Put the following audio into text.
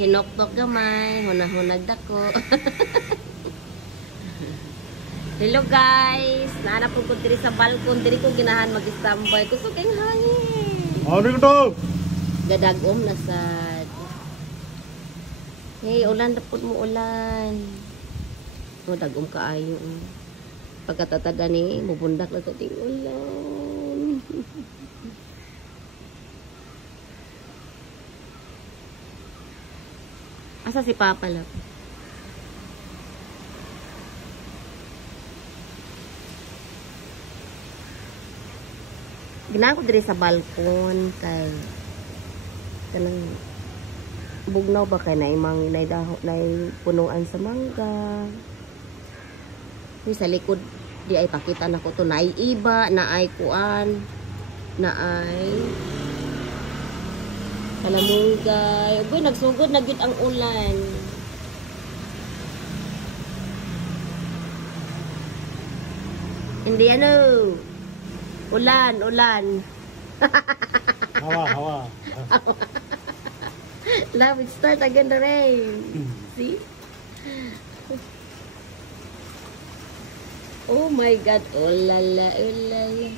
Hinoktok gamay, hunahunag dako. Hello guys, naanap ko diri sa balkon, diri ko ginahan mag-standby. Kusog kay hangin. Ano to? Gadagom na sad. Hey, ulan dapat mo ulan. Oh, dagom kaayo. Pagkatatada ni mubundak na to ting ulan. Asa si Papa lang? Ginahan ko diri sa balkon kay kanang bugnaw ba kay naimang nay punuan sa mangga. Ni sa likod di ay pakita na ko to naay iba, naay kuan, naay kalamungay. Uy, nagsugod na gyud ang ulan. Hindi ano. Ulan, ulan. Hawa. Love, it start again the rain. See? Oh my God. Oh la la, oh la la.